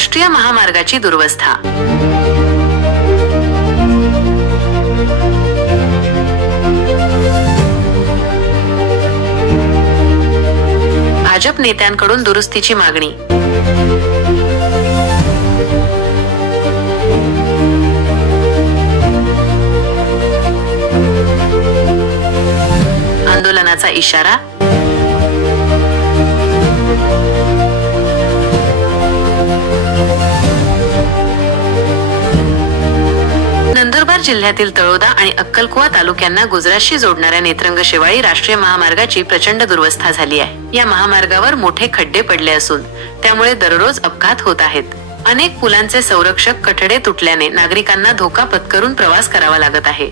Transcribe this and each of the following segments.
राष्ट्रीय महामार्गाची दुर्वस्था. भाजप नेत्यांकडून दुरुस्तीची मागणी. आंदोलनाचा इशारा नंदुरबार जिल्ह्यातील तळोदा आणि अक्कलकुवा तालुक्यांना गुजरातशी जोडणाऱ्या नेत्रंग शेवाळी राष्ट्रीय महामार्गाची प्रचंड दुर्वस्था झाली आहे. या महामार्गावर मोठे खड्डे पडले असून त्यामुळे दररोज अपघात होत आहेत. अनेक पुलांचे संरक्षक कठडे तुटल्याने नागरिकांना धोका पत्करून प्रवास करावा लागत आहे.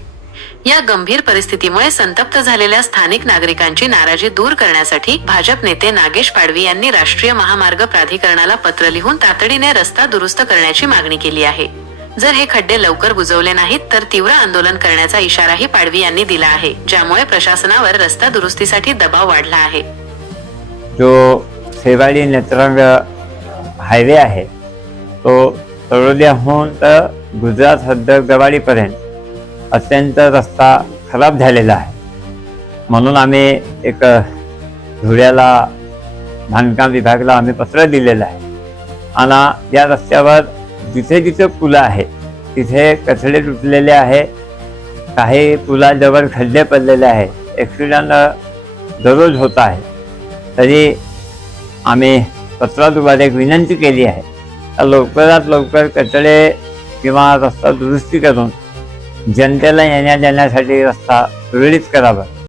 या गंभीर परिस्थितीमुळे संतप्त झालेल्या स्थानिक नागरिकांची नाराजी दूर करण्यासाठी भाजप नेते नागेश पाडवी यांनी राष्ट्रीय महामार्ग प्राधिकरणाला पत्र लिहून तातडीने रस्ता दुरुस्त करण्याची मागणी केली आहे. जर हे खड्डे लवकर बुजवले नाहीत तर तीव्र आंदोलन करण्याचा इशाराही पाडवी यांनी दिला आहे ज्यामुळे प्रशासनावर रस्ता दुरुस्तीसाठी दबाव वाढला आहे. जो शेवाळी नेत्रंग हायवे आहे तो तळोद्याहून तर गुजरात हद्द गवाडीपर्यंत अत्यंत रस्ता खराब झालेला आहे. म्हणून आम्ही एक धुळ्याला बांधकाम विभागाला आम्ही पत्र दिलेलं आहे. आणि या रस्त्यावर जिथे जिथे पुलं आहे तिथे कचडे तुटलेले आहे काही पुलाजवळ खड्डे पडलेले आहे. ॲक्सिडेंट दररोज होत आहे. तरी आम्ही पत्राद्वारे एक विनंती केली आहे तर लवकरात लवकर कचडे किंवा रस्ता दुरुस्ती करून जनतेला येण्या देण्यासाठी रस्ता सुरळीत करावा.